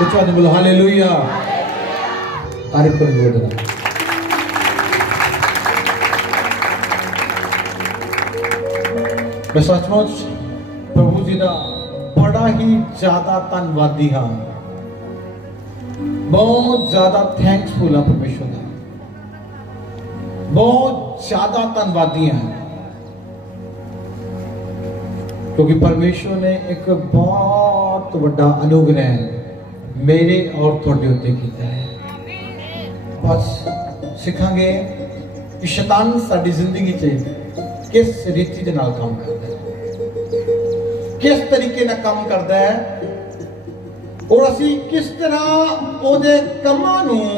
कुछ बात बोलो हालेलुया। तारीफ करो बोल देना। मैं सचमुच प्रभु जी का बड़ा ही ज्यादा धन्यवादी हाँ, बहुत ज्यादा थैंक्सफुल हाँ परमेश्वर का, बहुत ज्यादा धन्यवादी हैं क्योंकि परमेश्वर ने एक बहुत बड़ा अनुग्रह मेरे और थोड़े उत्ते किया है। बस सिखांगे कि शैतान साडी जिंदगी च किस रीति दे नाल काम करता है, किस तरीके नाल काम करता है और असी किस तरह ओदे कमां नूं,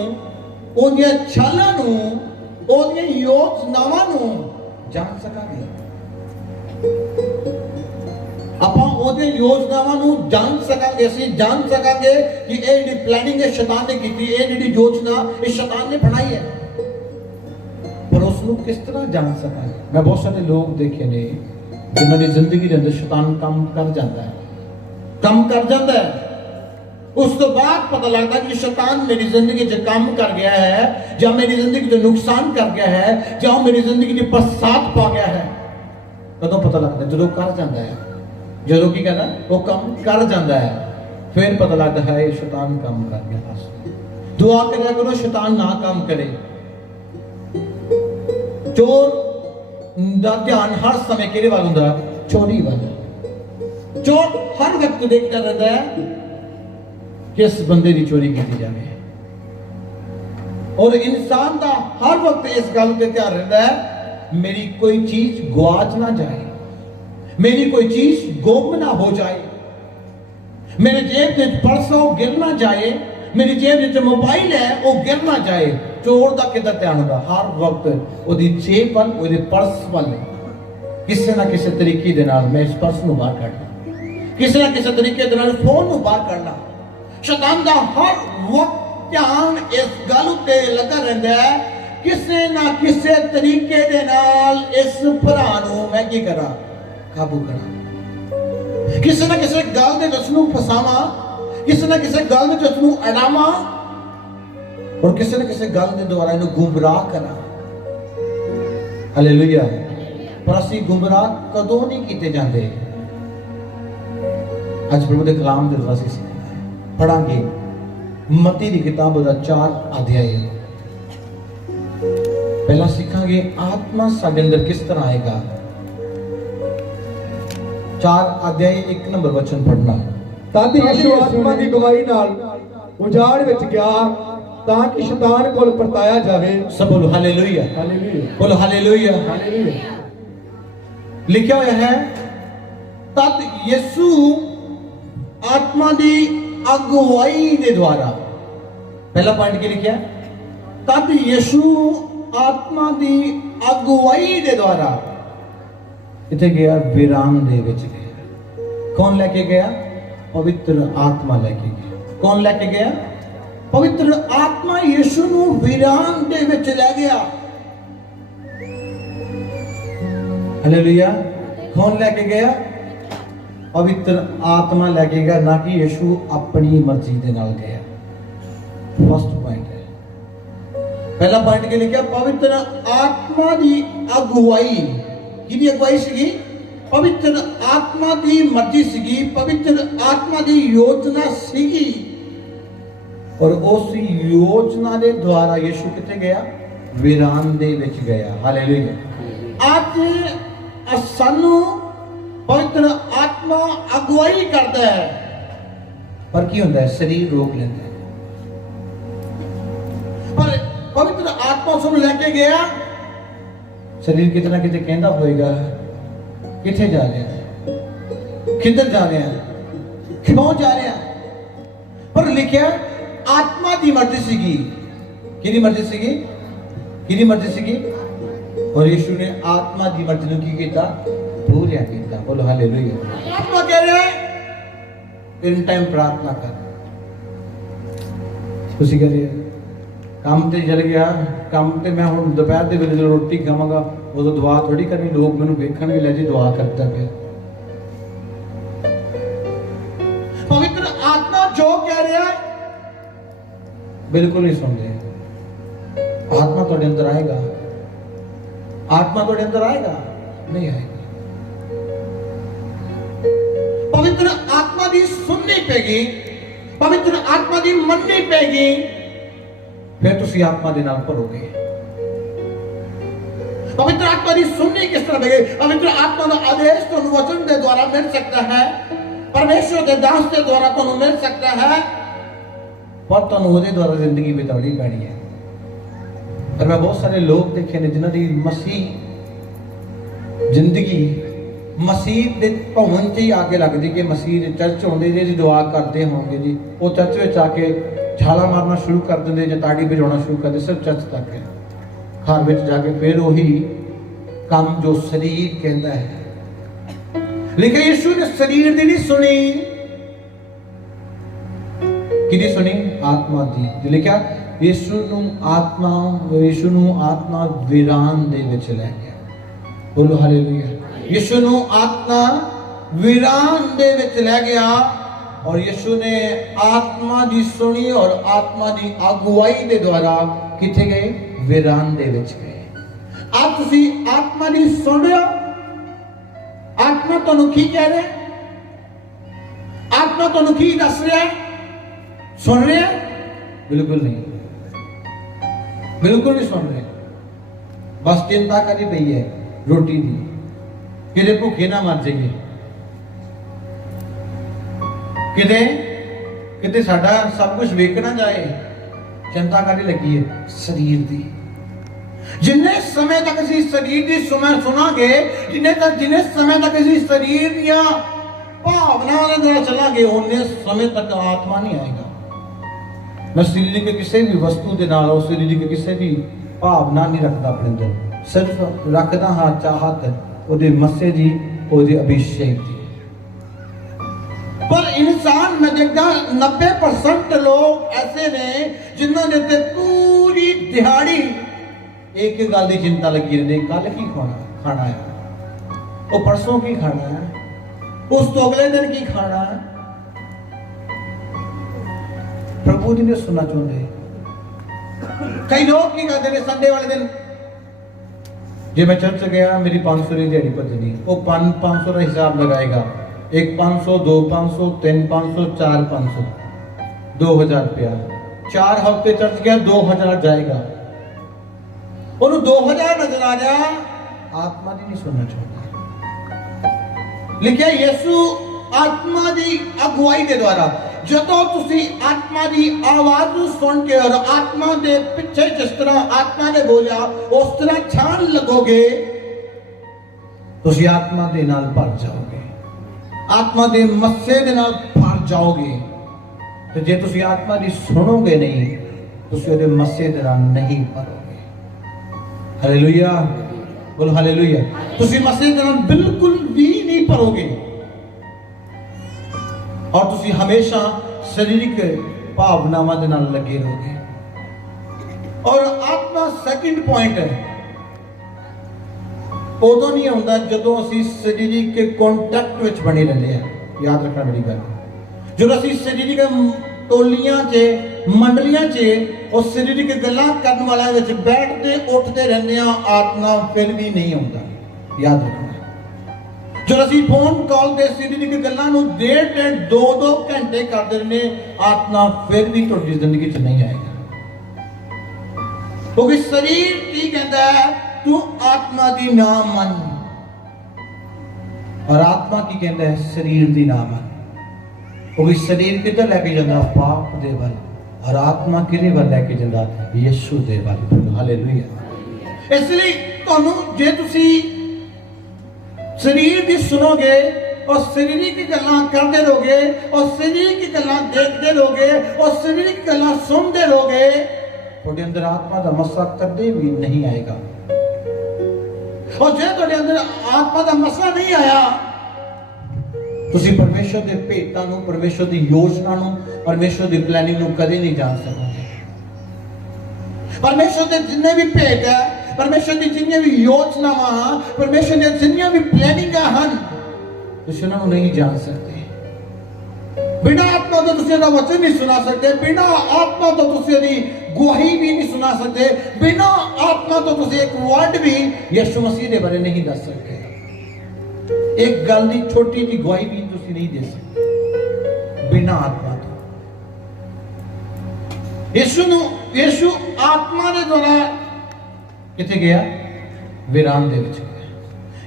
ओदियां छालां नूं, ओदियां योजनावां नूं जान सकांगे। ਆਪਾਂ ਉਹਦੇ ਯੋਜਨਾਵਾਂ ਨੂੰ ਜਾਣ ਸਕਾਂਗੇ, ਅਸੀਂ ਜਾਣ ਸਕਾਂਗੇ ਕਿ ਇਹ ਜਿਹੜੀ ਪਲੈਨਿੰਗ ਹੈ ਸ਼ੈਤਾਨ ਨੇ ਕੀਤੀ, ਇਹ ਜਿਹੜੀ ਯੋਜਨਾ ਇਹ ਸ਼ੈਤਾਨ ਨੇ ਬਣਾਈ ਹੈ, ਪਰ ਉਸ ਨੂੰ ਕਿਸ ਤਰ੍ਹਾਂ ਜਾਣ ਸਕਾਂਗੇ। ਮੈਂ ਬਹੁਤ ਸਾਰੇ ਲੋਕ ਦੇਖੇ ਨੇ ਜਿਨ੍ਹਾਂ ਦੀ ਜ਼ਿੰਦਗੀ ਦੇ ਅੰਦਰ ਸ਼ੈਤਾਨ ਕੰਮ ਕਰ ਜਾਂਦਾ ਹੈ, ਕੰਮ ਕਰ ਜਾਂਦਾ ਹੈ, ਉਸ ਤੋਂ ਬਾਅਦ ਪਤਾ ਲੱਗਦਾ ਕਿ ਸ਼ੈਤਾਨ ਮੇਰੀ ਜ਼ਿੰਦਗੀ 'ਚ ਕੰਮ ਕਰ ਗਿਆ ਹੈ ਜਾਂ ਮੇਰੀ ਜ਼ਿੰਦਗੀ 'ਚ ਨੁਕਸਾਨ ਕਰ ਗਿਆ ਹੈ ਜਾਂ ਮੇਰੀ ਜ਼ਿੰਦਗੀ 'ਚ ਪਛਤਾਵਾ ਪਾ ਗਿਆ ਹੈ। ਕਦੋਂ ਪਤਾ ਲੱਗਦਾ? ਜਦੋਂ ਕਰ ਜਾਂਦਾ ਹੈ, ਜਦੋਂ ਕੀ ਕਹਿੰਦਾ ਉਹ ਕੰਮ ਕਰ ਜਾਂਦਾ ਹੈ, ਫਿਰ ਪਤਾ ਲੱਗਦਾ ਹੈ ਇਹ ਸ਼ੈਤਾਨ ਕੰਮ ਕਰ ਗਿਆ। ਬਸ ਦੁਆ ਕਰਿਆ ਕਰੋ ਸ਼ੈਤਾਨ ਨਾ ਕੰਮ ਕਰੇ। ਚੋਰ ਦਾ ਧਿਆਨ ਹਰ ਸਮੇਂ ਕਿਹਦੇ ਵੱਲ ਹੁੰਦਾ? ਚੋਰੀ ਵੱਲ। ਚੋਰ ਹਰ ਵਕਤ ਦੇਖਦਾ ਰਹਿੰਦਾ ਹੈ ਕਿਸ ਬੰਦੇ ਦੀ ਚੋਰੀ ਕੀਤੀ ਜਾਵੇ, ਔਰ ਇਨਸਾਨ ਦਾ ਹਰ ਵਕਤ ਇਸ ਗੱਲ ਤੇ ਧਿਆਨ ਰਹਿੰਦਾ ਹੈ ਮੇਰੀ ਕੋਈ ਚੀਜ਼ ਗਵਾਚ ਨਾ ਜਾਏ, मेरी कोई चीज गुम ना हो जाए, मेरे जेब में पर्स हो गिर ना जाए, मेरी जेब में जो मोबाइल है वो गिर ना जाए। चोर का किधर ध्यान होगा? हर वक्त ओदी जेब वाल, ओदे पर्स वाल किसी ना किसी तरीके दे नाल मैं इस पर्स नूं बाहर कढना, किसी ना किसी तरीके दे नाल फोन नूं बाहर कढना। शैतान दा हर वक्त ध्यान इस गल उत्ते लगा रहिंदा है किसी ना किसी तरीके दे नाल इस भरा नूं मैं की करा, काबू करा, किसी ना किसी गल दे विच उसनूं फसावा, किसी ना किसी गल दे विच उसनूं अड़ावा और किसी ना किसी गल दे द्वारा इहनूं गुमराह करा। हालेलुया। पर असीं गुमराह कदों नहीं कीते जांदे? अज प्रभु दे कलाम दे द्वारा असीं पढ़ांगे मत्ती दी किताब दा 4 अध्याय। पहला सीखांगे आत्मा साडे अंदर किस तरह आएगा। 4 अध्याय 1 नंबर वचन पढ़ना। तद यीशु आत्मा की गवाही नाल उजाड़ विच गया ताकि शैतान कोल परताया जावे। सब बोलो हालेलुया, हालेलुया, बोलो हालेलुया, हालेलुया। लिखा हुआ है तद यीशु आत्मा की अगुवाई के द्वारा। पहला पॉइंट क्या लिखा? तद यीशु आत्मा की अगुवाई के द्वारा इथे गया, विराम दे विच गया। कौन लेके गया? पवित्र आत्मा लेके गया। कौन लेके गया? पवित्र आत्मा यीशु नूं विराम दे विच ले गया। हालेलुया। कौन लेके गया? पवित्र आत्मा लेके गया, ना कि यीशु अपनी मर्जी दे नाल गया। फर्स्ट पॉइंट है। पहला पॉइंट क्या लिखा? पवित्र आत्मा की अगुवाई। किहदी अगुवाई सीगी? पवित्र आत्मा की मर्जी सीगी, पवित्र आत्मा की योजना सीगी और उस योजना के द्वारा यीशु किथे गया? विराम दे विच गया। हालेलुया। आज सानू पवित्र आत्मा अगुवाई करता है पर की होंदा है? शरीर रोक लेता है। पर पवित्र आत्मा सुन लेके गया, शरीर कितना कितने कहता होएगा किथे जा रहे हैं, किधर जा रहे हैं, क्यों जा रहे हैं। पर लिखा आत्मा की मर्जी सीगी। किहदी मर्जी सीगी? किहदी मर्जी सीगी? और यीशु ने आत्मा की मर्जी की कीता? पूरा कीता। बोलो हालेलुया। आत्मा कह रहा है इन टाइम प्रार्थना कर। तुसी कह रहे काम ते चल गया, काम ते मैं हुण दोपहर दे वेले रोटी खावांगा उदों दुआ थोड़ी करनी, लोग मैनूं वेखणगे ले जी दुआ करता पिया। पवित्र आत्मा जो कह रहा है बिल्कुल नहीं सुनते। आत्मा ਤੁਹਾਡੇ ਅੰਦਰ ਆਏਗਾ, आत्मा ਤੁਹਾਡੇ ਅੰਦਰ ਆਏਗਾ नहीं आएगा। पवित्र आत्मा दी सुननी पेगी, पवित्र आत्मा दी मननी पेगी, फिर तुसी आत्मा दे नाल भरोगे। पवित्र आत्मा दी सुननी किस तरह पेगी? पवित्र आत्मा का आदेश तो वचन के द्वारा मिल सकता है, परमेश्वर के दास के द्वारा तो मिल सकता है, पर तुहानू उहदे द्वारा जिंदगी बितानी पैनी है। पर मैं बहुत सारे लोग देखे ने जिन्हां दी मसीह जिंदगी मसीह दे भवन च ही आके लगदी कि मसीह दे चर्च होंदे जी दुआ करते होंगे जी, वो चर्च में आके छाला मारना शुरू कर देंगे या ताड़ी बजाना शुरू कर देंगे, सिर्फ चर्च तक है। घर में जाके फिर वही काम जो शरीर कहता है। लेकिन यीशु ने शरीर दी नहीं सुनी, किदी सुनी? आत्मा दी। लिखा यीशु नू आत्मा वीरान दे विच लै गया। बोलो हालेलुया। यीशु नू आत्मा वीरान दे विच लै गया और यीशु ने आत्मा दी सुनी और आत्मा दी अगुवाई दे द्वारा किथे गए? वीरान दे विच गए। आप तुसी आत्मा दी सुन रहे हो? आत्मा तुहानू की कह रहे? आत्मा तुहानू की दस रहा है? सुन रहे हैं? बिल्कुल नहीं, बिल्कुल नहीं सुन रहे। बस चिंता करी पई है रोटी दी, किते भूखे ना मर जाइए, किते किते साडा सब कुछ वेक ना जाए, चिंता करी लगी है शरीर दी। जिन्ने समय तक असीं शरीर दी सुनांगे, जिन्ने समय तक असीं शरीर दियां भावनावां दे द्वारा चलांगे, उन्ने समय तक आत्मा नहीं आएगा। मैं शरीर के किसी भी वस्तु के नाल उस शरीर के किसी भी भावना नहीं रखता अपने अंदर, सिर्फ रखता हाँ चाहत ਉਹਦੇ मस्से जी ਉਹਦੇ अभिषेक दी। पर इंसान में देखता 90% लोग ऐसे ने जिन्होंने ते पूरी दिहाड़ी एक ही गल की चिंता लगी रहती, कल की खाना है, वो परसों की खाना है, उस तो अगले दिन की खाना है। प्रभु जी ने सुनना चाहते। कई लोग की करते हैं संडे वाले दिन, जे मैं चर्च गया मेरी 500 की दिहाड़ी भजनी, वो 500 का हिसाब लगाएगा, एक 500, 2 500, 3 500, 4 500, 2000 रुपया। 4 हफ्ते चर्च गया 2000 जाएगा, और 2000 नजर आ रहा, आत्मा दी नहीं सुनना चाहता। लिखिया यीशु आत्मा दी अगुवाई के द्वारा, ਜਦੋਂ ਤੁਸੀਂ आत्मा की आवाज सुन के और आत्मा के पिछे जिस तरह आत्मा ने बोलिया उस तरह छान लगोगे, ਤੁਸੀਂ आत्मा के नाल भर जाओगे, आत्मा के मस्से के नाल भर जाओगे। तो जे ਤੁਸੀਂ आत्मा की सुनोगे नहीं, ਤੁਸੀਂ ਉਹਦੇ मस्से के नाल नहीं भरोगे। हालेलुया, बोलो हालेलुया। ਤੁਸੀਂ मस्से के नाल बिल्कुल भी नहीं भरोगे और तुसी हमेशा शारीरिक भावनावां दे नाल लगे रहोगे। और आत्मा सेकंड पॉइंट है, उदों नहीं आउंदा जदों असीं शारीरिक कॉन्टैक्ट विच बने रहंदे हैं। याद रखना मेरी गल, जदों असीं शारीरिक टोलियां च मंडलियां च और शारीरिक गल्लां करन वालियां विच बैठते उठते रहंदे हैं, आत्मा फिर भी नहीं आउंदा। याद रखना, जो असीं फोन कॉल ते शारीरिक गल्लां नूं 1.5 2 घंटे करदे रहने, आत्मा फिर भी तुहाडी जिंदगी च नहीं आएगा। क्योंकि शरीर की कहता है तू आत्मा दी ना मन, और आत्मा की कहता है शरीर दी ना मन। क्योंकि शरीर किधर लेके जाता? पाप दे वल, और आत्मा किहदे वल लेके जाता? यीशु दे वल। हालेलुया। इसलिए तुहानूं जे तुसीं शरीर की सुनोगे और शरीर की गल्लां करते रहोगे और शरीर की गल्लां देखते रहोगे और शरीर की गल्लां सुनते रहोगे, थोड़े अंदर आत्मा का मसा कदे भी नहीं आएगा। और जे थोड़े अंदर आत्मा का मसा नहीं आया, तुसी परमेश्वर के भेटां नूं, परमेश्वर की योजना नूं, परमेश्वर की प्लानिंग नूं कदे नहीं जान सकोगे। परमेश्वर के जिन्ने भी भेट है, परमेश्वर की जिन्नी भी योजनावां, परमेश्वर की जिन्नी भी प्लानिंग हैं, तुसीं उन्हां नूं नहीं जान सकते। बिना आत्मा तो तुसी दा वचन नहीं सुना सकते, बिना आत्मा तो तुसी दी गवाही भी नहीं सुना सकते, बिना आत्मा तो तुसी एक वर्ड भी यीशु मसीह दे बारे नहीं दस सकते। एक गल दी छोटी जी गवाही भी तुसी नहीं दे सकते बिना आत्मा तो। यीशु आत्मा दे द्वारा किथे गया? वीरान दे विच गया।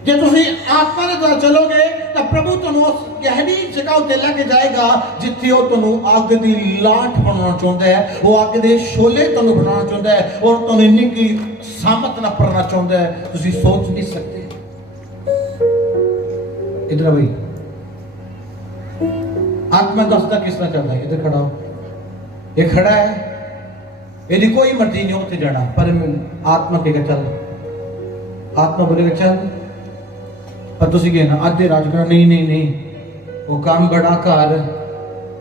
जे तुसी आत्मा दे द्वारा चलोगे तो प्रभु तुहानू उस गहरी जगह उत्ते लेके जाएगा जिथे वो तुहानू अग दी लाट बनाना चाहता है, वो अग दे शोले तुहानू बनाना चाहता है और तुहानू इन्नी की सामत ना पड़ना चाहता है, तुसी सोच नहीं सकते। इधर भाई आत्मा दसदा किस तरह चलता है? इधर खड़ा हो, ये खड़ा है, यदि कोई मर्जी नहीं उत्थे जाना, पर आत्मा कहेगा चल, आत्मा बोलेगा चल, पर तुसी कहना आधे राज करना नहीं नहीं नहीं, वो काम बड़ा घर,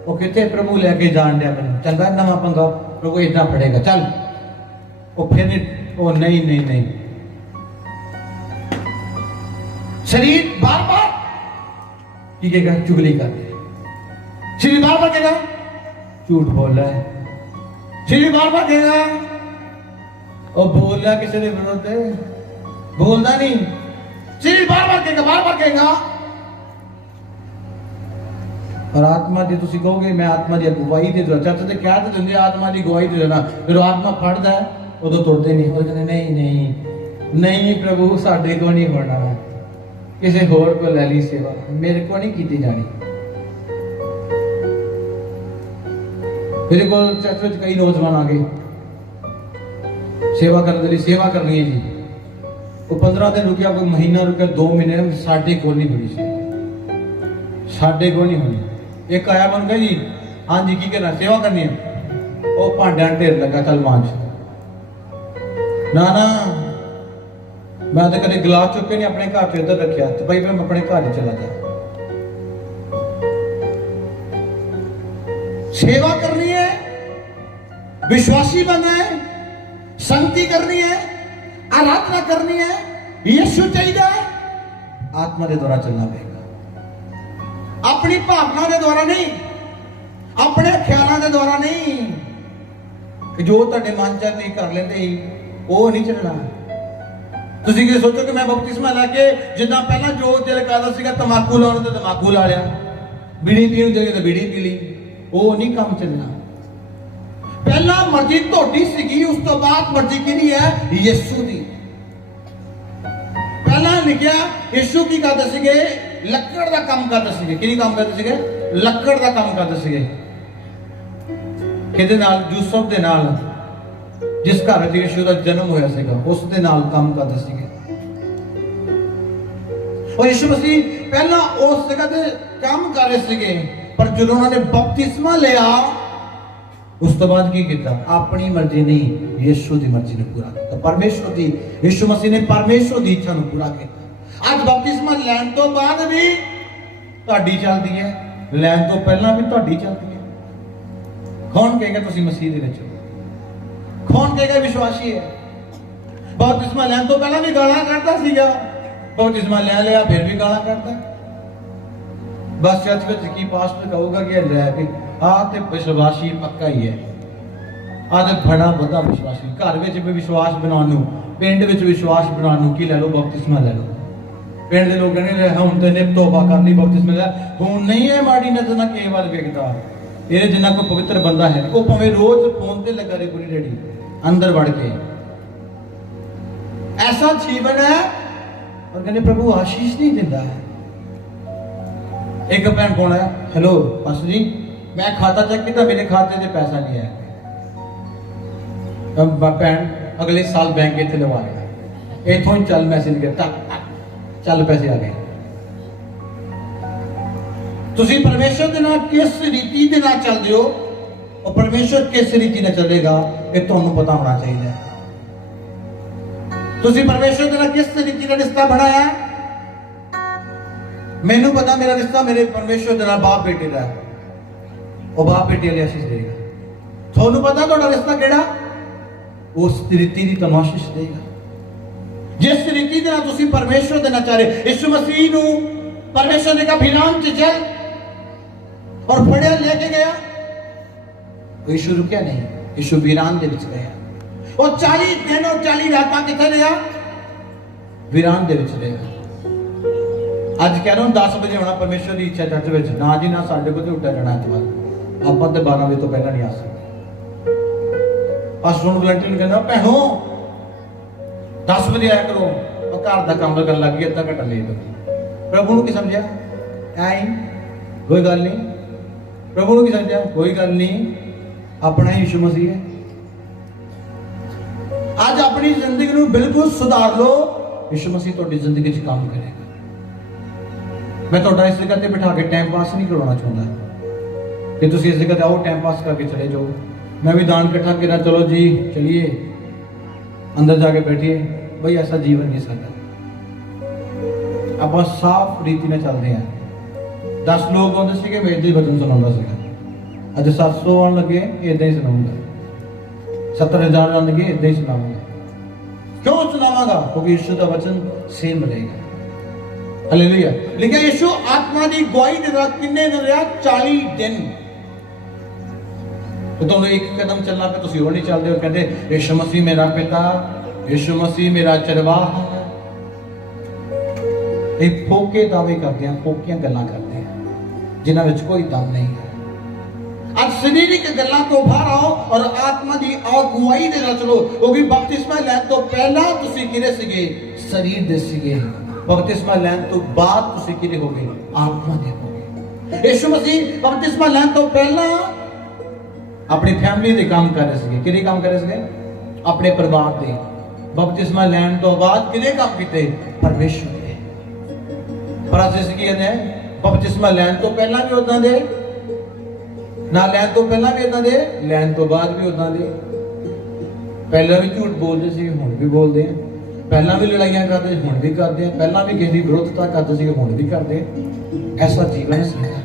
वो कितने प्रभु लेके जान दिया मैंने, चल भाई नवा पंगा प्रभु इतना पड़ेगा चल, वो फिर वो नहीं नहीं नहीं। शरीर बार बार की कहेगा चुगली करते, शरीर बार बार कहेगा झूठ बोल रहा है, शरीर बार बार कहेगा और बोल रहा किसी ने विरोध है, बोलता नहीं, शरीर बार बार कहेगा। और आत्मा दी तुसी कहोगे मैं आत्मा दी गवाही दे दूं, चर्च ते क्या ते दिंदे आत्मा दी गवाही दे देना, फिर आत्मा फड़दा है उदों तुरदे नहीं, वो कहंदे नहीं नहीं नहीं प्रभु साडे को नहीं होना, किसी होर को ले ली सेवा, मेरे को नहीं कीती जानी। मेरे को चर्च में कई नौजवान आ गए सेवा करने के लिए, सेवा करनी है जी, वो 15 दिन रुकिया, कोई महीना रुकिया, 2 महीने, साढ़े को नहीं हुई सी, साढ़े को नहीं हुई। एक आया बन गया जी, हाँ जी की करना सेवा करनी है, वो भांडा ढेर लगा चल मांझ, ना ना मैं तो कभी गिलास चुके नहीं अपने घर से इधर रखा, तो भाई मैं अपने घर ही चला जा। सेवा करनी है, विश्वासी बनना है, संगति करनी है, आराधना करनी है, यीशु चाहिए, आत्मा के द्वारा चलना पड़ेगा, अपनी भावना के द्वारा नहीं, अपने ख्यालों के द्वारा नहीं, कि जो तुहाडे मन च नहीं कर लेंदे वो नहीं चलना। तुसीं कि सोचो कि मैं बपतिस्मा लैके जिन्ना पहला जो दिल करदा सीगा तमाकू लाउण ते तमाकू ला लिया, बीड़ी पीण दे ते बीड़ी पी ली, वो नहीं काम चलना। पहला मर्जी तोड़ी सीगी, उस तो बाद मर्जी किहदी है? यीशु दी। पहला लिखिया यीशु की करदे सीगे, लक्कड़ दा काम करदे सीगे, किहदी काम करदे सीगे? लक्कड़ दा काम करदे सीगे। किहदे नाल? यूसुफ दे नाल, जिस घर विच यीशु दा जन्म होया सीगा, उस दे नाल काम करदे सीगे। और यीशु मसीह पहला उस जगह ते काम कर रहे सीगे, पर जब उन्होंने बपतिस्मा लिया उस तो बाद की किया? अपनी मर्जी नहीं, यीशु की मर्जी ने पूरा किया। परमेश्वर की, यीशु मसीह ने परमेश्वर की इच्छा को पूरा किया। आज बपतिस्मा लैन तो बाद भी तुहाडी चलदी है, लैन तो पहला भी तुहाडी चलदी है। कौन कहेगा तुसीं मसीह दे विच? कौन कहेगा विश्वासी है? बपतिस्मा लैन तो पहला भी गालां कढदा सीगा, बपतिस्मा ले लिया फिर भी गालां कढदा। बस चर्च में की पास्टर कहूगा कि लै भी आ ते विश्वासी पक्का ही है, आ ते बड़ा बड़ा विश्वासी, घर में भी विश्वास बनाने, पिंड में विश्वास बनाने की ले लो बपतिस्मा ले लो। पिंड के लोग कहने हम तो ने तौबा कर ली बपतिस्मा ले, हूं नहीं है माड़ी नजर ना कई बार वेखदा, ये जिन्ना कोई पवित्र बंदा है वो भावें रोज फोन ते लगा रहे पूरी रेडी अंदर बढ़ के, ऐसा जीवन है और कहने प्रभु आशीष नहीं देता है। एक भैन कौन है, हेलो पास्टर जी मैं खाता चेक किया, मेरे खाते से पैसा नहीं है, भैन अगले साल बैंक इतने लवा लिया, इथों ही चल मैसेज कर चल पैसे आ गए। तुसी परमेश्वर के नाल किस रीति के नाल चलदे हो और परमेश्वर किस रीति नाल चलेगा ये तुहानू पता होना चाहिए। तुसी परमेश्वर के नाल किस रीति नाल रिश्ता बनाया? मैनू पता मेरा रिश्ता मेरे परमेश्वर के नाल बाप बेटे का है, और बाप बेटे वाली आशीष देगा। थानू पता तुहाडा रिश्ता केड़ा? उस रीति दी तुहानू आशीष देगा जिस रीति दे नाल तुसी परमेश्वर दे नाल चाह रहे। यीशु मसीह नू परमेश्वर ने कहा फिरान च चल, और फड़िया लेके गया। यीशु रुकिया नहीं, यीशु वीरान दे विच गया और 40 दिन और 40 रातां किथे रहा? वीरान दे विच रहा। अज कह रहा हूं 10 बजे होना परमेश्वर की इच्छा चर्च विच, ना जी ना, साडे कोल उठा जाना इतवार आपां ते 12 बजे तो पहला नहीं आ सकते। पास्टर नूं वलंटियर कहंदा भैणो 10 बजे आया करो, घर का काम करन लग गई, अद्धा घंटा लेट हो गई। प्रभु ने की समझा? आई कोई गल नहीं। प्रभु ने की समझा? कोई गल नहीं, अपना यीशु मसीह है। आज अपनी जिंदगी को बिल्कुल सुधार लो, यीशु मसीह तुहाडी जिंदगी च काम करेगा। मैं तुहाडा इस जगह ते बिठा के टाइम पास नहीं करवाना चाहता कि तुसीं इस जगह ते आओ टाइम पास करके चले जाओ। मैं भी दान इकट्ठा किया, चलो जी चलिए अंदर जाके बैठिए, भाई ऐसा जीवन नहीं साडा। आप साफ रीति में चलते हैं। 10 लोग आते थे, मैं इदां ही वचन सुनाऊंगा सीगा। अज 700 आने लगे, इदां ही सुनाऊंगा। 70,000 आने लगे, इदां ही सुनाऊंगा। क्यों सुनावांगा? क्योंकि यीशु का वचन सेम रहेगा। हालेलुया। लिखा यीशु आत्मा की गवाही देगा। कितने दिन रहा? 40 दिन। तो तुम एक कदम चलना पे तुम और नहीं चलते हो, कहते यीशु मसीह मेरा पिता, यीशु मसीह मेरा चरवाहा है। एक फोके दावे करते हैं, फोकियां गल्लां करते हैं जिन्हां विच कोई दम नहीं है। आज शरीरिक गल्लां तो बाहर आओ और आत्मा की अगुवाई दे नाल चलो, क्योंकि बपतिस्मा लैण तो पहला तुसीं किहदे सीगे? शरीर दे सीगे। बपतिस्मा लैण तो बाद तुसीं किहदे होगे? आत्मा दे होगे। यीशु मसीह बपतिस्मा लैण तो पहला अपनी फैमिली दे काम कर रहे सीगे। किहदे काम कर रहे सीगे? अपने परिवार दे। बपतिस्मा लैण तो बाद किहदे काम कीते? परमेश्वर दे। पर असीं की कहंदे हैं बपतिस्मा लैण तो पहला भी उदां दे, ना लैण तो पहला भी उदां दे, लैण तो बाद भी उदां दे। पहला भी झूठ बोलते सी, हुण भी बोलते हैं। पहला भी लड़ाइयां करते, हुण भी करते हैं। पहला भी किसी की विरोधता करते सी, हुण भी करते हैं। ऐसा जीवन है साडा।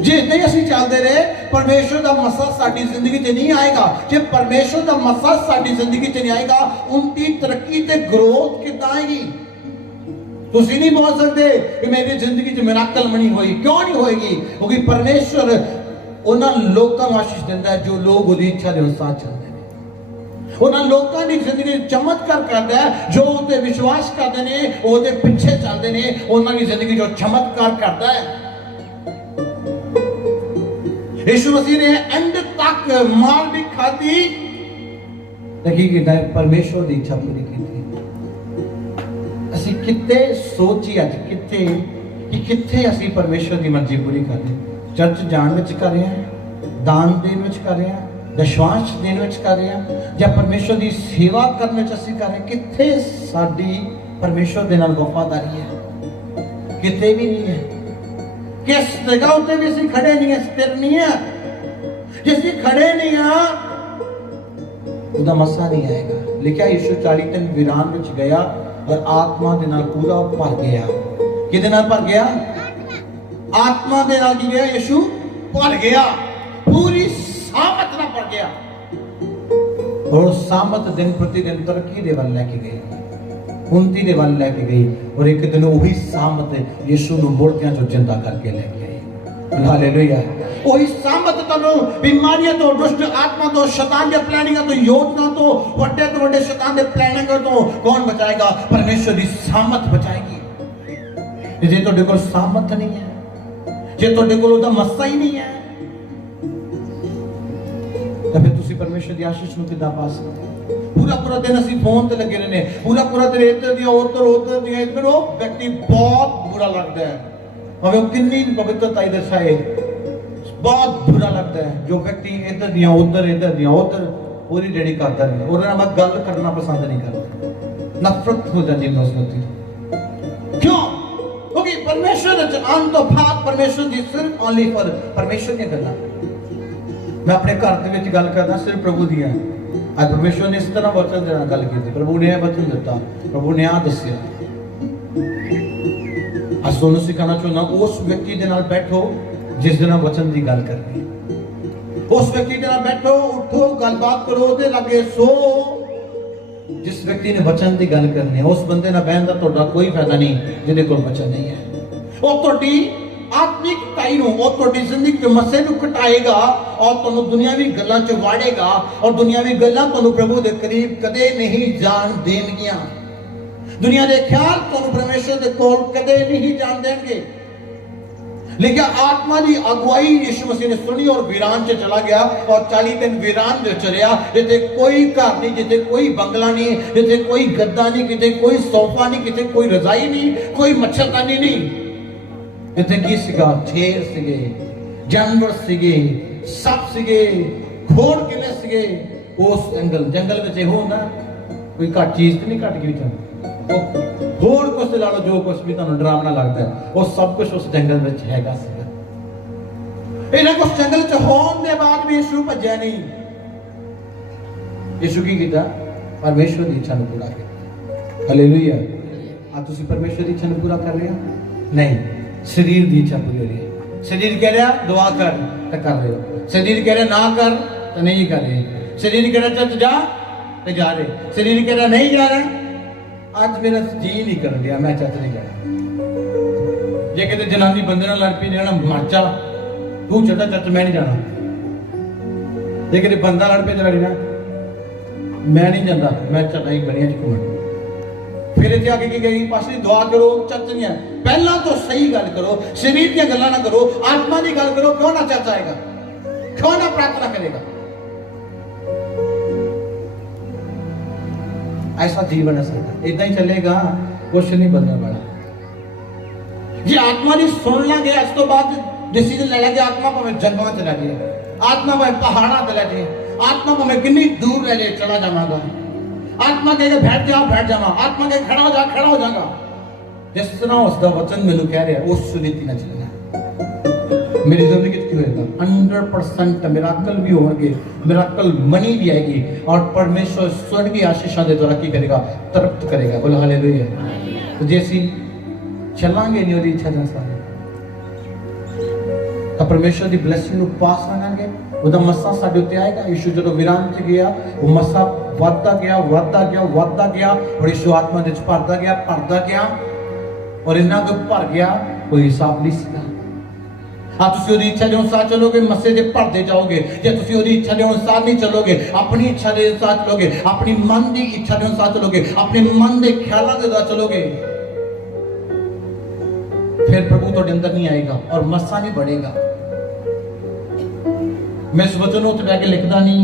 जे इदां ही असीं चलदे रहे, परमेश्वर का मसा साडी जिंदगी च नहीं आएगा। जे परमेश्वर का मसा साडी जिंदगी च नहीं आएगा, उनकी तरक्की ते ग्रोथ किद्दां आएगी? तुसीं नहीं बोल सकते कि मेरी जिंदगी च मिराकल नहीं हुई। क्यों नहीं होएगी? क्योंकि परमेश्वर उन्होंने लोगों को आशीष दिंदा है जो लोग उसकी इच्छा के अनुसार चलते हैं। उन्होंने लोगों की जिंदगी चमत्कार करता है जो उसते विश्वास करते हैं, उसके पीछे चलते हैं। उन्होंनी जिंदगी जो चमत्कार करता है। यीशु मसीह ने एंड तक मार भी खाती, लेकिन परमेश्वर की इच्छा पूरी की। असीं कित्ते सोची अज कित्ते कि कित्थे असीं परमेश्वर की मर्जी पूरी कर रहे हैं? चर्च जाण विच कर रहे हैं, दान देण विच कर रहे हैं, दशवांश देण विच कर रहे हैं, या परमेश्वर की सेवा करने विच असीं कर रहे हैं? कित्थे साडी परमेश्वर दे नाल वफादारी है? किते भी नहीं है। किस जगह उत्ते भी असीं खड़े नहीं है, स्थिर नहीं है। जे असीं खड़े नहीं हां, उहदा मसा नहीं आएगा। लिखा यीशु 40 दिन वीरान विच गया और आत्मा दे नाल पूरा भर गया। किदे नाल भर गया? आत्मा दे नाल गया। यीशु भर गया, पूरी सामत नाल भर गया और सामत दिन प्रतिदिन तरक्की दे वल लेके गई, उन्नति दे वल लेके गई। और एक दिन वही सामत यीशु नूं मुर्दियां चों जिंदा करके लेके आई। हालेलुया। वही सामत तनु बीमारियां तो, दुष्ट आत्मा तो, शैतान के प्लानिंग तो, योजना तो, बड़े शैतान के प्लानिंग तो कौन बचाएगा? परमेश्वर की सामत बचाएगी। जे तुहाडे कोल सामत नहीं है, जे तुहाडे कोल उहदा मस्सा ही नहीं है, तो फिर तुसीं परमेश्वर की आशीष नूं किदां पा सकदे? पूरा दिन असीं फोन ते लगे रहने, पूरा दिन इधर दियां उधर दियां इधर। वो व्यक्ति बहुत बुरा लगता है, भावें वो कितनी पवित्रता दर्शाए, बहुत बुरा लगता है जो व्यक्ति इधर दियां उधर पूरी डेढ़ी करता है। और मैं गल करना पसंद नहीं करता, नफरत हो जाती है उस व्यक्ति। क्यों? क्योंकि परमेश्वर आन तो भाग परमेश्वर की सिर्फ ओनली फॉर परमेश्वर की गल्लां। मैं अपने घर के विच गल करदा सिर्फ प्रभु दी है। आज परमेश्वर ने इस तरह वचन देना गल की, प्रभु ने वचन दिता, प्रभु ने आ दस्या। आज सोनू सिखाना चाहना उस व्यक्ति के नाल बैठो जिस दिन वचन की गल करनी। उस व्यक्ति के नाल बैठो, उठो, गलबात करो, ਉਹਦੇ लागे सो। जिस व्यक्ति ने वचन की गल करनी है, उस बंदे नाल बहन का ਤੁਹਾਡਾ कोई फायदा नहीं जिहदे कोल वचन नहीं है। ਉਹ ਤੁਹਾਡੀ आत्मिक कटाई नूं, और तुहाडी जिंदगी च मसे नूं कटाएगा और तुहानूं दुनियावी गल्लां च वाड़ेगा और दुनियावी गल्लां तुहानूं प्रभु दे करीब कदे नहीं जान देणगियां। दुनिया दे ख्याल तुहानूं परमेश्वर दे कोल कदे नहीं जान देणगे। लेकिन आत्मा की अगुवाई यीशु मसीह ने सुनी और वीरान से चला गया और 40 दिन वीरान जो चलिया, जिथे कोई घर नहीं, जिथे कोई बंगला नहीं, जिथे कोई गद्दा नहीं, किते कोई सोफा नहीं, किते कोई रजाई नहीं, कोई मच्छरदानी नहीं। जिथे की सीगा, शेर सीगे, जानवर सीगे, सप सीगे, घोड़ किले सीगे। उस जंगल में हो ना कोई घट चीज तो नहीं घट गई, होर कुछ ला लो, जो कुछ भी तुहानूं डरावना लगता है वो सब कुछ उस जंगल में हैगा सीगा। इन्हां कुछ जंगल च होण दे बाद भी यीशु भज्या नहीं। यीशु की कीता? परमेश्वर की इच्छा नूं पूरा किया। हालेलुया। आज तुसीं परमेश्वर की इच्छा नूं पूरा कर रहे हो? नहीं, शरीर की इच्छा पूरी हो रही है। शरीर कह रहा दुआ कर तो कर रहे हो, शरीर कह रहा ना कर तो नहीं कर रहे, शरीर कह रहा चल जा तो जा रहे, शरीर कह रहा नहीं जा रहा। आज मेरा जी नहीं कर दिया, मैं चर्च नहीं जाना। जे किते जनानी बंदे नाल लड़ पई जाना, मरचा तू चढ़ा चर्च, मैं नहीं जाना। जे किते बंदा लड़ पे लड़ी ना, मैं नहीं जाता, मैं चढ़ा ही गलियां च घूमण। फिर इत्थे आके की कही, पास्टर जी दुआ करो, चर्च नहीं है। पहला तो सही गल करो, शरीर दी गल्लां ना करो, आत्मा दी गल करो। क्यों ना चर्च आएगा, क्यों ना प्रार्थना करेगा? ऐसा जीवन है साਡਾ, इदा ही चलेगा, कुछ नहीं बनने वाला। जी आत्मा नहीं सुन लांगे, आज तो बाद डिसीजन ले लेंगे, आत्मा भावें जंगलों चला जाए, आत्मा भावें पहाड़ों चला जाए, आत्मा भावें कितनी दूर रह जाए, चला जावांगा। आत्मा कहेगा बैठ जा, बैठ जावा, आत्मा कहे खड़ा हो जा, खड़ा हो जाऊंगा। जिस तरह उसका वचन मैनू कह रहा है उस रीति ना चलना। मेरी जिंदगी की होगा 100% मिराकल भी होंगे, मिराकल मनी भी आएगी और परमेश्वर स्वर्गीय आशीषां दे द्वारा की करेगा, तृप्त करेगा। बोलो हालेलुया। तो जैसी चलांगे नहीं ਉਹਦੀ ਇੱਛਾ ਦੇ ਅਨੁਸਾਰ ਤਾਂ परमेश्वर ਦੀ ਬਲੇਸਿੰਗ ਨੂੰ ਪਾਸ ਕਰਾਂਗੇ, ਉਹਦਾ ਮੱਸਾ ਸਾਡੇ ਉੱਤੇ ਆਏਗਾ। ਯਿਸੂ ਜਦੋਂ ਵਿਰਾਮ ਚ ਗਿਆ, ਉਹ ਮੱਸਾ ਵੱਧਦਾ ਗਿਆ, ਵੱਧਦਾ ਗਿਆ, ਵੱਧਦਾ ਗਿਆ ਔਰ ਯਿਸੂ ਆਤਮਾ ਦੇ ਵਿੱਚ ਭਰਦਾ ਗਿਆ, ਭਰਦਾ ਗਿਆ ਔਰ ਇੰਨਾ ਕੁ ਭਰ ਗਿਆ ਕੋਈ ਹਿਸਾਬ ਨਹੀਂ ਸੀਗਾ। हाँ तुसी ओदी इच्छा दे अनुसार चलोगे, मस्से दे भरदे जाओगे। जे तुसी ओदी इच्छा दे अनुसार नहीं चलोगे, अपनी इच्छा दे अनुसार चलोगे, अपनी मन दी इच्छा दे अनुसार चलोगे, अपने मन दे ख्यालों दे अनुसार चलोगे, फिर प्रभु तुहाडे अंदर नहीं आएगा और मस्सा नहीं बढ़ेगा। मैं इस वचन उत्ते बैठ के लिखदा नहीं,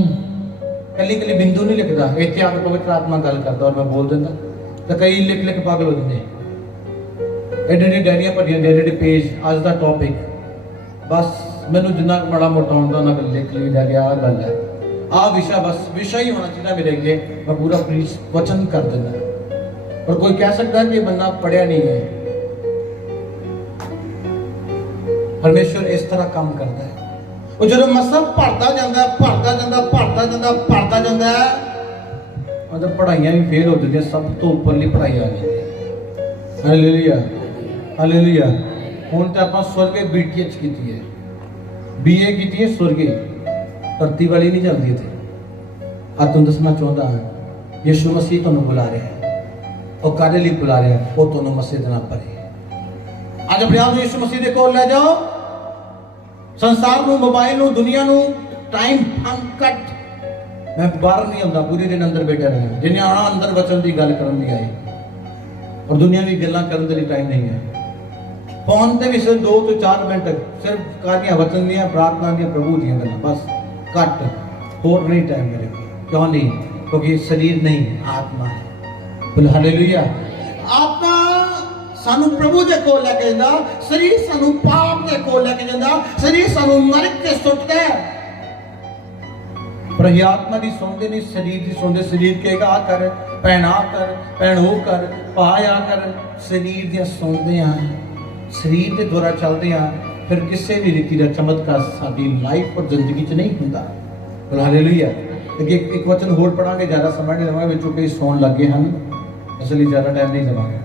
कली कली बिंदु नहीं लिखदा, इत्थे आके पवित्र आत्मा गल करदा और मैं बोल दिंदा तो कई लिख लिख पागल हो जांदे। एडे डायरियां भरियां, एडे पेज, आज दा टॉपिक बस मैनू जिन्ना बड़ा मोटा होता ना लिख लीदा गया। आ गल है, आ विषय बस विषय ही होना चाहिए मेरे अगे, मैं पूरा प्लीज वचन कर देना। और कोई कह सकता है कि बंदा पढ़िया नहीं है, परमेश्वर इस तरह काम करता है। और जो मसा भरता जाता, भरता जाता, भरता जाता, भरता जाता है, मतलब पढ़ाइयां भी फेल हो जाती, सब तो उपरली पढ़ाई आ जाती। Hallelujah, hallelujah. ਹੁਣ ਤਾਂ ਆਪਾਂ स्वर्गे BTH ਕੀਤੀ ਹੈ, BA ਕੀਤੀ ਹੈ स्वर्गे, ਧਰਤੀ ਵਾਲੀ ਨਹੀਂ ਚੱਲਦੀ ਇੱਥੇ। ਅੱਜ ਤੁਹਾਨੂੰ ਦੱਸਣਾ ਚਾਹੁੰਦਾ ਹਾਂ, ਯਿਸੂ ਮਸੀਹ ਤੁਹਾਨੂੰ ਬੁਲਾ ਰਿਹਾ ਹੈ। ਉਹ ਕਾਹਦੇ ਲਈ ਬੁਲਾ ਰਿਹਾ ਹੈ? ਉਹ ਤੁਹਾਨੂੰ ਮਸੀਹ ਦੇ ਨਾਲ ਭਰੇ। ਅੱਜ ਆਪਣੇ ਆਪ ਨੂੰ ਯਿਸੂ ਮਸੀਹ ਦੇ ਕੋਲ ਲੈ ਜਾਓ। ਸੰਸਾਰ ਨੂੰ, ਮੋਬਾਈਲ ਨੂੰ, ਦੁਨੀਆ ਨੂੰ ਟਾਈਮ ਕੱਟ। ਮੈਂ ਬਾਹਰ ਨਹੀਂ ਆਉਂਦਾ, ਪੂਰੇ ਦਿਨ ਅੰਦਰ ਬੈਠਾ ਰਹਿਣਾ। ਜਿੰਨੇ ਆਉਣਾ ਅੰਦਰ ਵਚਨ ਦੀ ਗੱਲ ਕਰਨ ਦੀ ਆਏ ਔਰ ਦੁਨੀਆਵੀ ਗੱਲਾਂ ਕਰਨ ਦੇ ਲਈ ਟਾਈਮ ਨਹੀਂ ਹੈ। फोन से भी सिर्फ 2 to 4 मिनट सिर्फ कार्य वचन दिया, प्रार्थना दिया, प्रभु दिया गल्ला बस कट, और नहीं टाइम मेरे को। क्यों नहीं? क्योंकि शरीर नहीं आत्मा है। बोले हालेलुया। आत्मा सानू प्रभु दे कोल लेके जांदा, शरीर सानू पाप दे कोल लेके जांदा, शरीर सानू नरक ते सुੱਟਦਾ है। पर ये आत्मा दी सुनदे नहीं, शरीर दी सुनदे। शरीर कहेगा आ कर, भैन आ कर, भैन वो कर, भाई आ कर, शरीर दी सुनदे हैं, शरीर के द्वारा चलते हैं, फिर किसी भी रीति का चमत्कार साडी लाइफ और जिंदगी च नहीं होता। बोल हालेलुया। एक वचन होर पढ़ांगे, ज़्यादा समय नहीं लवांगे, विचों कई सौन लगे हैं, इसलिए ज़्यादा टाइम नहीं लवांगे।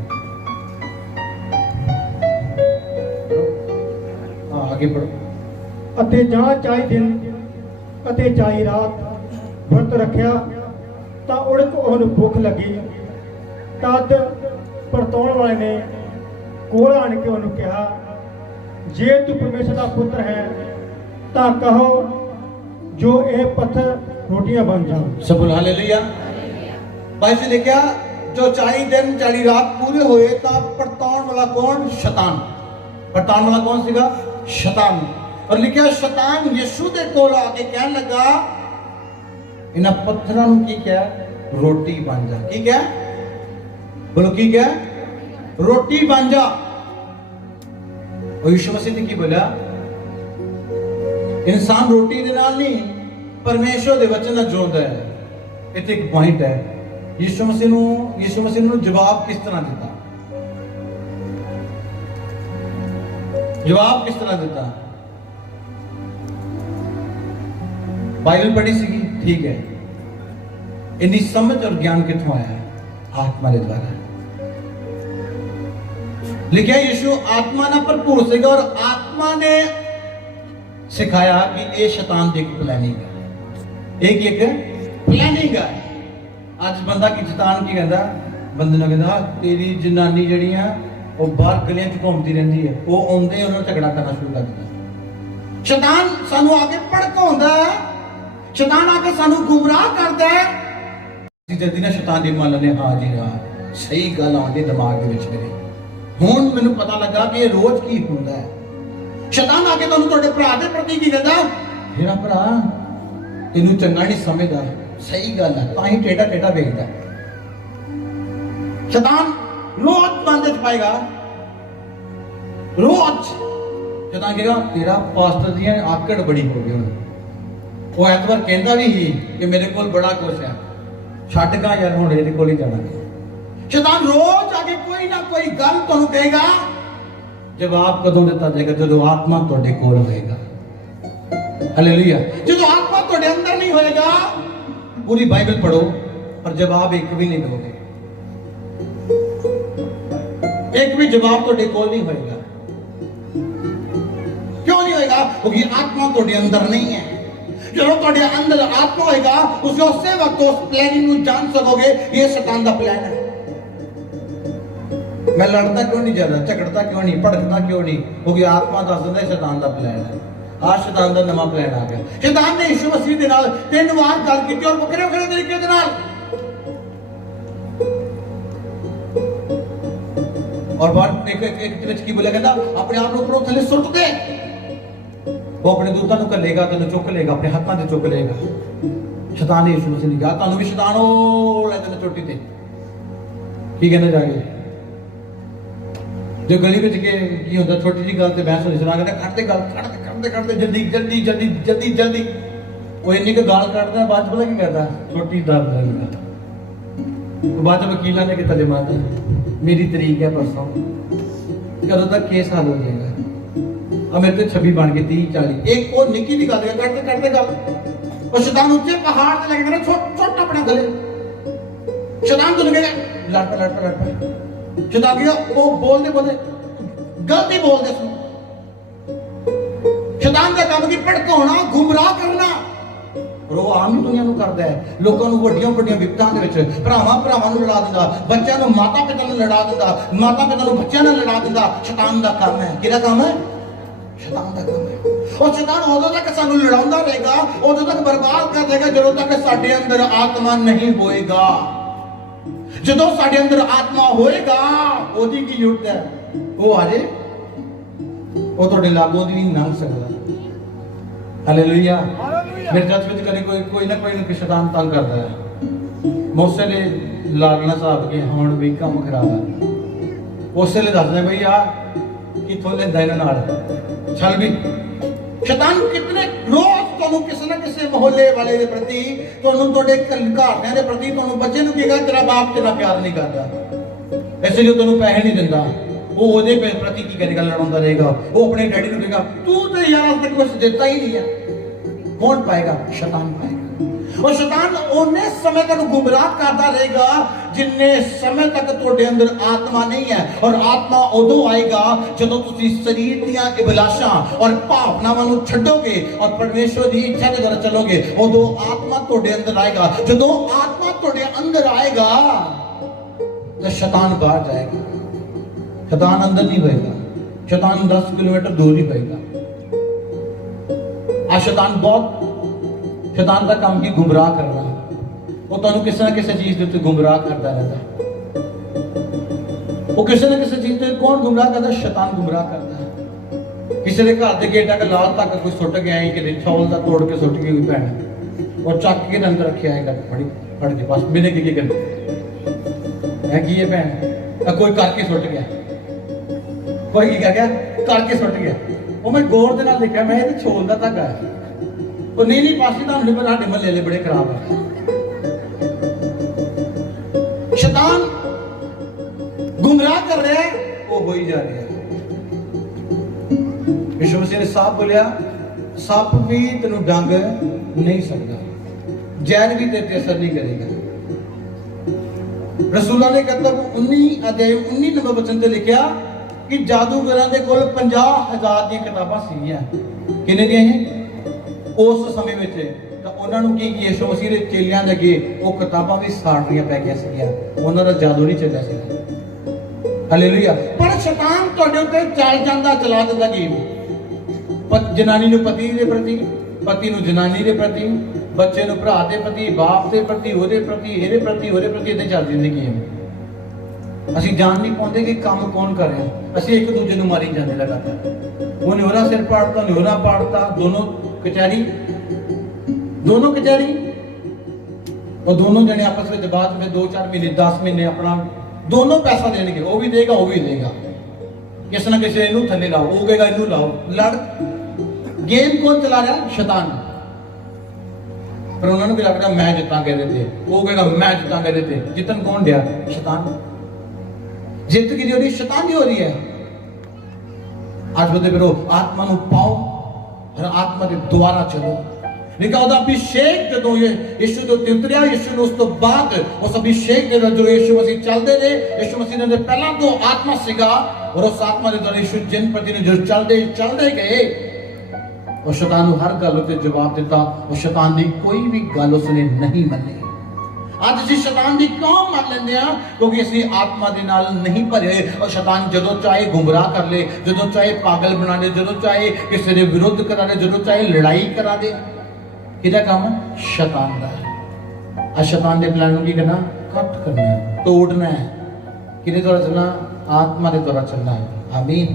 हाँ आगे पढ़ो। ਅਤੇ ਜਾਂ ਚਾਹੀ ਦਿਨ ਅਤੇ ਚਾਹੀ ਰਾਤ ਵਰਤ ਰੱਖਿਆ ਤਾਂ ਉੜਕ ਉਹਨੂੰ ਭੁੱਖ ਲੱਗੀ। ਤਦ ਪਰਤੌਣ ਵਾਲੇ ਨੇ ਕੋਲ ਆਣ ਕੇ ਉਹਨੂੰ ਕਿਹਾ, ਜੇ ਤੂੰ ਪਰਮੇਸ਼ਰ ਦਾ ਪੁੱਤਰ ਹੈ ਤਾਂ ਕਹੋ ਜੋ ਇਹ ਪੱਥਰ ਰੋਟੀਆਂ ਬਣ ਜਾਣ। सब बोल हालेलुया। भाई से लिखा जो 40 दिन 40 रात पूरे हुए तो परताउन वाला कौन? शैतान। परताउन वाला कौन सीगा? शैतान। और लिखा शैतान यीशु दे कोल आके कहन लगा इन्हां पत्थरां नूं की क्या? रोटी बन जा। की क्या? बोलो की क्या? रोटी बन जा। और यीशु मसीह ने की बोला? इंसान रोटी दे नाल नहीं परमेश्वर दे वचन नाल जोंदा है। इत्थे एक पॉइंट है, यीशु मसीह नूं जवाब किस तरह दिता? जवाब किस तरह दिता? बाइबल पढ़ी सी, ठीक है, इन्नी समझ और ज्ञान कितों आया? आत्मा के द्वारा। लिखा यीशु आत्मा ना भरपूर सीगा और आत्मा ने सिखाया कि ये शैतान दी प्लानिंग है। एक प्लानिंग है। आज बंदा की शैतान की कहता? बंदे ने कहता तेरी जनानी जड़ी है वो बाहर गलियां च घूमती रहती है, वो आउंदे उन्होंने झगड़ा करना शुरू कर दिया। शैतान सानू आके भड़काउंदा है, शैतान आके सानू गुमराह करदा है। जल्दी ना शैतान दी मान लेने हाँ जी हाँ सही गल आउंदी दिमाग दे विच मेरे। हुण मैनूं पता लगा कि ये रोज की हुंदा है। शैतान आके तुहानूं तुहाडे भरा दे प्रति की कहंदा मेरा भरा तेनूं चंगा नहीं समझदा, सही गल है, तां ही टेढ़ा टेढ़ा वेखदा। शैतान रोज बंद च पाएगा, रोज शैतान कहेगा तेरा पास्टर दी आकड़ बड़ी हो गई। वो ऐतवार कहंदा भी ही कि मेरे कोल बड़ा कुछ है, छड्ड गा यार हुण इहदे कोल ही जाना। शैतान रोज आके कोई ना कोई गल तुहानूं कहेगा। जवाब कदों दिता जाएगा? जदों आत्मा तुहाडे कोल होएगा। हालेलुया। जदों आत्मा तुहाडे अंदर नहीं होएगा, पूरी बाइबल पढ़ो और जवाब एक भी नहीं दोगे। एक भी जवाब तुहाडे कोल नहीं होएगा। क्यों नहीं होएगा? क्योंकि आत्मा तुहाडे अंदर नहीं है। जदों तुहाडे अंदर आत्मा होएगा उसे वक्त उस प्लानिंग नूं जान सकोगे ये शैतान दा प्लान है। मैं लड़ता क्यों नहीं ज्यादा, झगड़ता क्यों नहीं, भड़कता क्यों नहीं? क्योंकि आत्मा दस दिंदा शैतान दा प्लान है। आज शैतान दा नवा प्लान आ गया। शैतान ने यीशु मसीह दे नाल 3 वार गल कीती और वखरे वखरे तरीके दे नाल। और बार एक दे विच की बोलिया कहंदा अपने आप नूं उपरों थल्ले सुੱਟ दे। वो अपने दूतां नूं घल्लेगा, तैनूं चुक लेगा, अपने हाथां ते चुक लेगा। शैतान ने यीशु मसीह ने कहा तुहानूं भी शैतान ओ ले तैनूं चोटी ते की कहंदा जाके जो गली में की होता छोटी जी गल से बहस होनी सुना कहता कटते गल कटते जल्दी जल्दी जल्दी जल्दी जल्दी वो इन्नी को गाल काटता बाद पता की कहता छोटी दर्द लगेगा। बाद वकीला ने तले मारता मेरी तरीक है परसों कदों तक केस हल हो जाएगा। अब मेरे तो 26 बन गए 30 40 एक और निक्की भी गल करते करते गल और शैतान ऊंचे पहाड़ से लगे छोटा अपना गले शैतान तो लगे लड़ शैतान वो बोलते गलती बोलते सुन। शैतान का काम की भड़काउणा गुमराह करना और वो आम ही दुनिया नूं करदा है। लोकां नूं वड्डियां वड्डियां विपतां दे विच भरावां नूं लड़ा दिंदा, बच्चों नूं माता पिता नूं लड़ा दिंदा, माता पिता नूं बच्चों नाल लड़ा दिंदा। शैतान दा काम है। किहदा काम है? शैतान दा काम है। और शैतान उदों तक सानूं लड़ाउंदा रहेगा, उदों तक बर्बाद कर देगा जदों तक साडे अंदर आत्मा नहीं होएगा। जदों साडे अंदर आत्मा होएगा ओदी की जरूरत है? वो आ जाए वो तुहाडे लागों दी नहीं लंघ सकदा। हालेलुया। मेरे चर्च में कभी कोई ना कोई शैतान तंग करता है। मूसे ने लालना साहब के हुण भी काम खराब है उस वेले दसदे भाई आ किथों लेंदा इन्हां नाल चल भी। शैतान कितने रोज तुहानूं किसी ना किसी मोहल्ले वाले दे प्रति तुहानूं तुहाडे घरदियां दे प्रति तुहानूं बच्चे नूं कहेगा तेरा बाप तेरा प्यार नहीं करदा इसलिए तुहानूं पैसे नहीं दिंदा। वो ओदे प्रति की करेगा? लड़ाउंदा रहेगा। वो अपने डैडी नूं कहेगा तू तो यार आज तक कुछ देता ही नहीं है। कौन पाएगा? शैतान पाएगा। और शैतान उन्ने समय तक गुमराह करता रहेगा जिन्ने समय तक तुहाडे अंदर आत्मा नहीं है। और आत्मा उदों आएगा जदों तुसीं शरीर दीयां अभिलाषां और भावनावां नूं छड्डोगे और परमेश्वर दी इच्छा दे द्वारा चलोगे। उदों आत्मा तुहाडे अंदर आएगा। जदों आत्मा तुहाडे अंदर आएगा तो शैतान बाहर जाएगा। शैतान अंदर नहीं होएगा। शैतान 10 किलोमीटर दूर ही होएगा। आ शैतान का काम की गुमराह करना, वो तुहानू किसी ना किसी चीज के उत्ते गुमराह करता रहता है। वो किसी ना किसी चीज के कौन गुमराह करता है? शैतान गुमराह करता है। किसी के घर के गेटा के लाल तक कोई सुट गया है कि छौल का तोड़ के सुट गई हुई भैन और चक के अंदर रखे आएगा फड़ी फड़ के पास बिने की कर है कि ये भैन कोई करके सुट गया, कोई की कह गया करके सुट गया। वो मैं गौर के नाल देखा, मैं ये छोल का धागा है। वो नहीं पासी तो साडे महल्ले बड़े खराब है। शैतान गुमराह कर रहा है, वो हो ही जा रहा है। यीशु मसीह ने साफ बोलिया, सप भी तेन डंग नहीं सकता, जहर भी तेरे असर नहीं करेगा। रसूलों ने किताब 19 अध्याय 19 नंबर वचन ते लिखा कि जादूगरां दे कोल 50,000 दी किताबां सीगियां। किन्ने दी हैं? उस समय विच तां उन्हां नूं की यीशु मसीह दे चेलियां दे अगे वो किताबां भी साड़नियां पै गईयां सीगियां। उन्हां दा जादू नहीं चलिया सी। हालेलुया। पर शैतान तुहाडे उत्ते चल जांदा, चला दिंदा गेम। जनानी नूं पति दे प्रति, पति नूं जनानी दे प्रति, बच्चे नूं भरा दे प्रति, बाप दे प्रति, ओहदे प्रति, एहदे प्रति, ओहदे प्रति इदां चल दिंदी गेम। ਅਸੀਂ ਜਾਣ ਨਹੀਂ ਪਾਉਂਦੇ ਕਿ ਕੰਮ ਕੌਣ ਕਰ ਰਿਹਾ। ਅਸੀਂ ਇੱਕ ਦੂਜੇ ਨੂੰ ਮਾਰੀ ਜਾਂਦੇ ਲਗਾਤਾਰ। ਉਹਨੇ ਉਹਦਾ ਸਿਰ ਪਾੜਤਾ, ਉਹਨੇ ਉਹਦਾ ਪਾੜਤਾ, ਦੋਨੋਂ ਕਚਹਿਰੀ ਉਹ ਦੋਨੋਂ ਜਣੇ ਆਪਸ ਵਿੱਚ ਬਾਅਦ ਵਿੱਚ 2-4 ਮਹੀਨੇ 10 ਮਹੀਨੇ ਆਪਣਾ ਦੋਨੋਂ ਪੈਸਾ ਦੇਣਗੇ। ਉਹ ਵੀ ਦੇਗਾ, ਉਹ ਵੀ ਦੇਗਾ। ਕਿਸੇ ਨਾ ਕਿਸੇ ਇਹਨੂੰ ਥੱਲੇ ਲਾਓ, ਉਹ ਕਹੇਗਾ ਇਹਨੂੰ ਲਾਓ। ਲੜ गेम कौन चला रहा? शैतान। पर उन्होंने भी लगता मैं जितांगे ਇਹਦੇ ਤੇ, ਉਹ ਕਹੇਗਾ मैं जितांगे ਇਹਦੇ ਤੇ। जितन कौन दिया? शैतान। जित की हो रही शैतान की हो रही है। आज बोलते फिरो आत्मा ਨੂੰ पाओ और आत्मा के द्वारा चलो। लिखा ਉਹਦਾ ਅਭਿਸ਼ੇਕ ਜਦੋਂ ਇਹ ਯਿਸੂ ਤੋਂ ਉਤਰਿਆ, ਯਿਸੂ ਨੂੰ ਉਸ ਤੋਂ ਬਾਅਦ ਉਸ ਅਭਿਸ਼ੇਕ ਦੇ ਨਾਲ ਜੋ ਯਿਸੂ ਮਸੀਹ ਚੱਲਦੇ ਨੇ, ਯਿਸੂ ਮਸੀਹ ਨੇ ਪਹਿਲਾਂ ਤੋਂ ਆਤਮਾ ਸੀਗਾ और उस आत्मा ਦੇ द्वारा ਯਿਸੂ ਜਿਨ ਪ੍ਰਤੀ ਨੇ ਜੋ ਚੱਲਦੇ ਗਏ और शैतान हर गल उत्ते जवाब दिता और शैतान की कोई भी गल उसने नहीं मनी। आज असीं शैतान की क्यों मान लेंदे आ? क्योंकि असीं आत्मा दे नाल नहीं भरे और शैतान जदों चाहे गुमराह कर ले, जदों चाहे पागल बना दे, जदों चाहे किसी दे विरुद्ध करा दे, जदों चाहे लड़ाई करा दे। किहदा काम? शैतान दा। आ शैतान दे प्लान नूं की करना? कट करना है, तोड़ना है। किहदे द्वारा चलना? आत्मा दे द्वारा चलना है। आमीन।